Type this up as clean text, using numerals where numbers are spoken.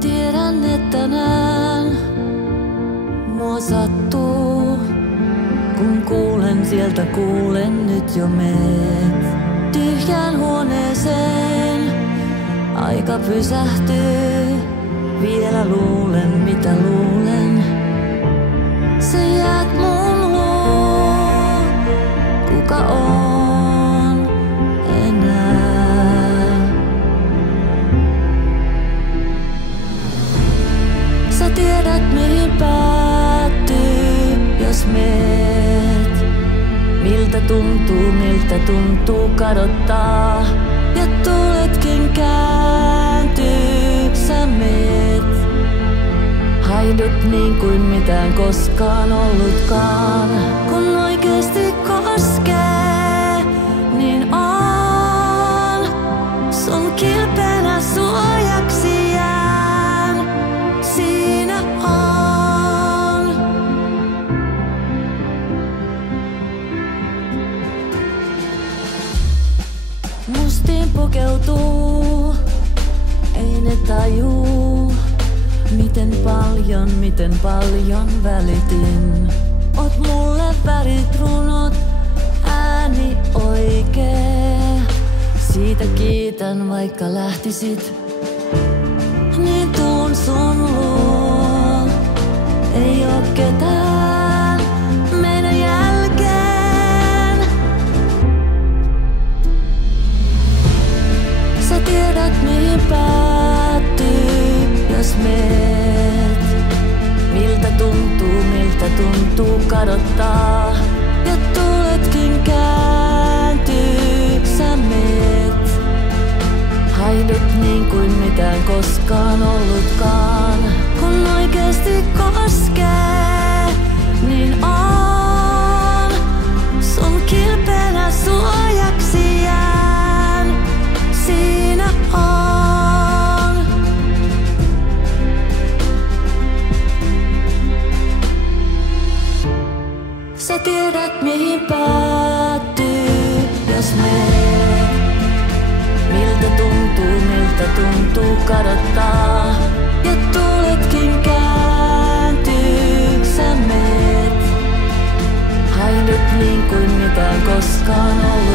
Tiedän, että tänään mua sattuu, kun kuulen sieltä, kuulen nyt jo meet tyhjään huoneeseen. Aika pysähtyy, vielä luulen mitä luulen. Se jäät mun luo, kuka on enää. Sä tiedät mihin päättyy, jos meet. Miltä tuntuu kadottaa. Ja tuuletkin kääntyy, sä meet. Haidut niin kuin mitään koskaan ollutkaan. Kun oikeesti koskee, niin on. Sun kilpeänä suojaksi jään. Siinä on. Mustiin pukeutuu, ei ne tajuu. Miten paljon välitin. Oot mulle värit, runot, ääni oikee. Siitä kiitän vaikka lähtisit. Niin tuun sun luo. Ei oo ketään meidän jälkeen. Sä tiedät mihin päättyy, jos meet. Miltä tuntuu kadottaa. Ja tuuletkin kääntyy, sä meet. Haidut niin kuin mitään koskaan ollutkaan. Kun oikeesti koskee, niin on. Sun kilpeänä suojaksi jään. Siinä on. Sä tiedät mihin päättyy, jos meet. Miltä tuntuu kadottaa. Ja tuuletkin kääntyy, sä meet. Haidut niin kuin mitään koskaan ollut.